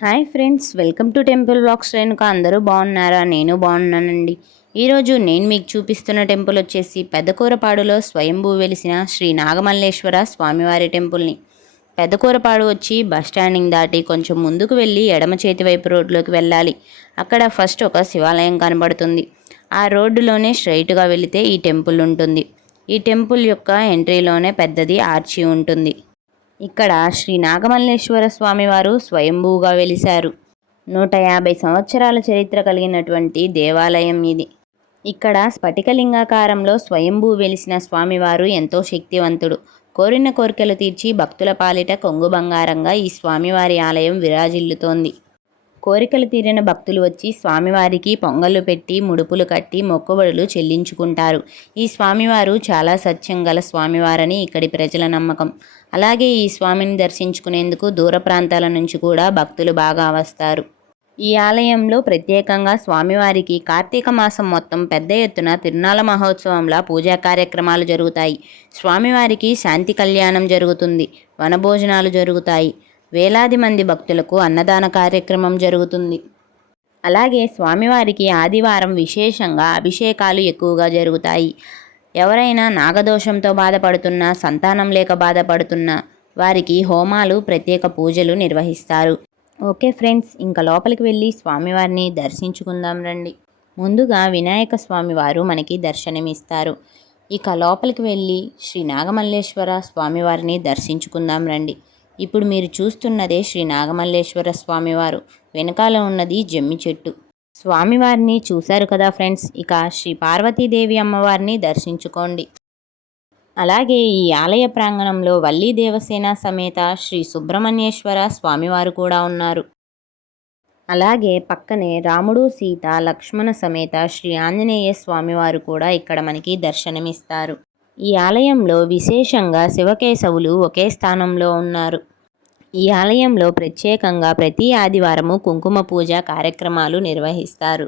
Hi friends, welcome to temple vlogs. Renuka అందరూ బాగున్నారా? నేను బాగున్నానండి. ఈరోజు నేను మీకు చూపిస్తున్న టెంపుల్ వచ్చేసి పెద్దకూరపాడులో స్వయంభూ వెలిసిన శ్రీ నాగమల్లేశ్వర స్వామివారి టెంపుల్ని. పెద్దకూరపాడు వచ్చి బస్ స్టాండింగ్ దాటి కొంచెం ముందుకు వెళ్ళి ఎడమ చేతి వైపు రోడ్లోకి వెళ్ళాలి. అక్కడ ఫస్ట్ ఒక శివాలయం కనబడుతుంది. ఆ రోడ్డులోనే స్ట్రైట్గా వెళితే ఈ టెంపుల్ ఉంటుంది. ఈ టెంపుల్ యొక్క ఎంట్రీలోనే పెద్దది ఆర్చి ఉంటుంది. ఇక్కడ శ్రీ నాగమల్లేశ్వర స్వామివారు స్వయంభూగా వెలిశారు. 150 సంవత్సరాల చరిత్ర కలిగినటువంటి దేవాలయం ఇది. ఇక్కడ స్ఫటికలింగాకారంలో స్వయంభూ వెలిసిన స్వామివారు ఎంతో శక్తివంతుడు. కోరిన కోరికలు తీర్చి భక్తుల పాలిట కొంగు బంగారంగా ఈ స్వామివారి ఆలయం విరాజిల్లుతోంది. కోరికలు తీరిన భక్తులు వచ్చి స్వామివారికి పొంగళ్ళు పెట్టి ముడుపులు కట్టి మొక్కుబడులు చెల్లించుకుంటారు. ఈ స్వామివారు చాలా సత్యం గల స్వామివారని ఇక్కడి ప్రజల నమ్మకం. అలాగే ఈ స్వామిని దర్శించుకునేందుకు దూర ప్రాంతాల నుంచి కూడా భక్తులు బాగా వస్తారు. ఈ ఆలయంలో ప్రత్యేకంగా స్వామివారికి కార్తీక మాసం మొత్తం పెద్ద ఎత్తున తిరునాళ మహోత్సవంలా పూజా కార్యక్రమాలు జరుగుతాయి. స్వామివారికి శాంతి కళ్యాణం జరుగుతుంది. వనభోజనాలు జరుగుతాయి. వేలాది మంది భక్తులకు అన్నదాన కార్యక్రమం జరుగుతుంది. అలాగే స్వామివారికి ఆదివారం విశేషంగా అభిషేకాలు ఎక్కువగా జరుగుతాయి. ఎవరైనా నాగదోషంతో బాధపడుతున్నా, సంతానం లేక బాధపడుతున్నా వారికి హోమాలు, ప్రత్యేక పూజలు నిర్వహిస్తారు. ఓకే ఫ్రెండ్స్, ఇంకా లోపలికి వెళ్ళి స్వామివారిని దర్శించుకుందాం రండి. ముందుగా వినాయక స్వామివారు మనకి దర్శనమిస్తారు. ఇక లోపలికి వెళ్ళి శ్రీ నాగమల్లేశ్వర స్వామివారిని దర్శించుకుందాం రండి. ఇప్పుడు మీరు చూస్తున్నదే శ్రీ నాగమల్లేశ్వర స్వామివారు. వెనకాల ఉన్నది జమ్మి చెట్టు. స్వామివారిని చూశారు కదా ఫ్రెండ్స్. ఇక శ్రీ పార్వతీదేవి అమ్మవారిని దర్శించుకోండి. అలాగే ఈ ఆలయ ప్రాంగణంలో వల్లీ దేవసేన సమేత శ్రీ సుబ్రహ్మణ్యేశ్వర స్వామివారు కూడా ఉన్నారు. అలాగే పక్కనే రాముడు, సీత, లక్ష్మణ సమేత శ్రీ ఆంజనేయ స్వామివారు కూడా ఇక్కడ మనకి దర్శనమిస్తారు. ఈ ఆలయంలో విశేషంగా శివకేశవులు ఒకే స్థానంలో ఉన్నారు. ఈ ఆలయంలో ప్రత్యేకంగా ప్రతి ఆదివారము కుంకుమ పూజ కార్యక్రమాలు నిర్వహిస్తారు.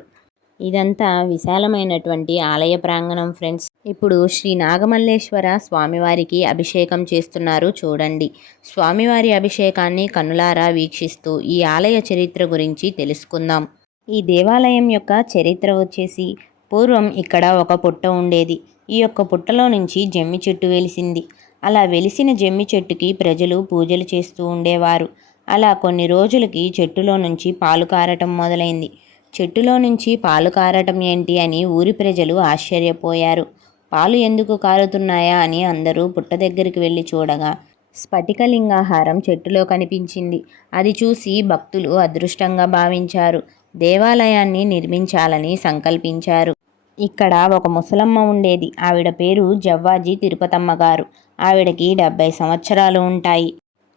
ఇదంతా విశాలమైనటువంటి ఆలయ ప్రాంగణం ఫ్రెండ్స్. ఇప్పుడు శ్రీ నాగమల్లేశ్వర స్వామివారికి అభిషేకం చేస్తున్నారు చూడండి. స్వామివారి అభిషేకాన్ని కన్నులారా వీక్షిస్తూ ఈ ఆలయ చరిత్ర గురించి తెలుసుకుందాం. ఈ దేవాలయం యొక్క చరిత్ర వచ్చేసి, పూర్వం ఇక్కడ ఒక పుట్ట ఉండేది. ఈ యొక్క పుట్టలో నుంచి జమ్మి చెట్టు వెలిసింది. అలా వెలిసిన జమ్మి చెట్టుకి ప్రజలు పూజలు చేస్తూ ఉండేవారు. అలా కొన్ని రోజులకి చెట్టులో నుంచి పాలు కారటం మొదలైంది. చెట్టులో నుంచి పాలు కారటం ఏంటి అని ఊరి ప్రజలు ఆశ్చర్యపోయారు. పాలు ఎందుకు కారుతున్నాయా అని అందరూ పుట్ట దగ్గరికి వెళ్ళి చూడగా స్ఫటికలింగాహారం చెట్టులో కనిపించింది. అది చూసి భక్తులు అదృష్టంగా భావించారు. దేవాలయాన్ని నిర్మించాలని సంకల్పించారు. ఇక్కడ ఒక ముసలమ్మ ఉండేది. ఆవిడ పేరు జవ్వాజీ తిరుపతమ్మ గారు. ఆవిడకి 70 సంవత్సరాలు ఉంటాయి.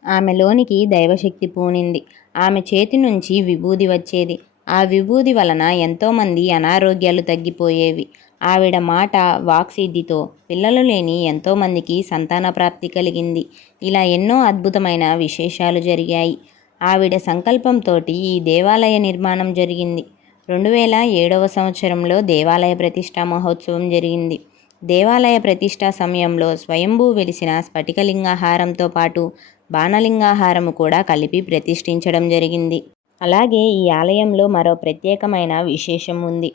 ఆమెలోనికి దైవశక్తి పూనింది. ఆమె చేతి నుంచి విభూది వచ్చేది. ఆ విభూది వలన ఎంతోమంది అనారోగ్యాలు తగ్గిపోయేవి. ఆవిడ మాట వాక్సిద్ధితో పిల్లలు లేని ఎంతోమందికి సంతాన ప్రాప్తి కలిగింది. ఇలా ఎన్నో అద్భుతమైన విశేషాలు జరిగాయి. ఆవిడ సంకల్పంతోటి ఈ దేవాలయ నిర్మాణం జరిగింది. 2007వ సంవత్సరంలో దేవాలయ ప్రతిష్టా మహోత్సవం జరిగింది. దేవాలయ ప్రతిష్టా సమయంలో స్వయంభూ వెలిసిన స్ఫటికలింగాహారంతో పాటు బాణలింగాహారము కూడా కలిపి ప్రతిష్ఠించడం జరిగింది. అలాగే ఈ ఆలయంలో మరో ప్రత్యేకమైన విశేషం ఉంది.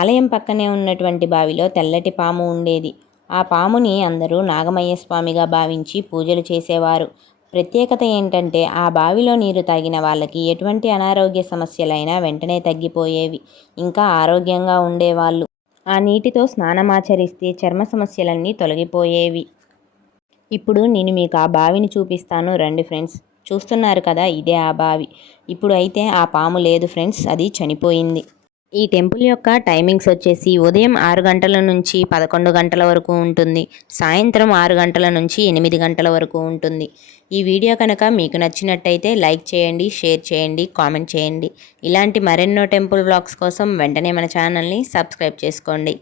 ఆలయం పక్కనే ఉన్నటువంటి బావిలో తెల్లటి పాము ఉండేది. ఆ పాముని అందరూ నాగమయ్య స్వామిగా భావించి పూజలు చేసేవారు. ప్రత్యేకత ఏంటంటే ఆ బావిలో నీరు తాగిన వాళ్ళకి ఎటువంటి అనారోగ్య సమస్యలైనా వెంటనే తగ్గిపోయేవి. ఇంకా ఆరోగ్యంగా ఉండేవాళ్ళు. ఆ నీటితో స్నానమాచరిస్తే చర్మ సమస్యలన్నీ తొలగిపోయేవి. ఇప్పుడు నేను మీకు ఆ బావిని చూపిస్తాను రండి ఫ్రెండ్స్. చూస్తున్నారు కదా, ఇదే ఆ బావి. ఇప్పుడు అయితే ఆ పాము లేదు ఫ్రెండ్స్, అది చనిపోయింది. ఈ టెంపుల్ యొక్క టైమింగ్స్ వచ్చేసి ఉదయం 6 గంటల నుంచి 11 గంటల వరకు ఉంటుంది. సాయంత్రం 6 గంటల నుంచి 8 గంటల వరకు ఉంటుంది. ఈ వీడియో కనుక మీకు నచ్చినట్టయితే లైక్ చేయండి, షేర్ చేయండి, కామెంట్ చేయండి. ఇలాంటి మరెన్నో టెంపుల్ వ్లాగ్స్ కోసం వెంటనే మన ఛానల్ని సబ్స్క్రైబ్ చేసుకోండి.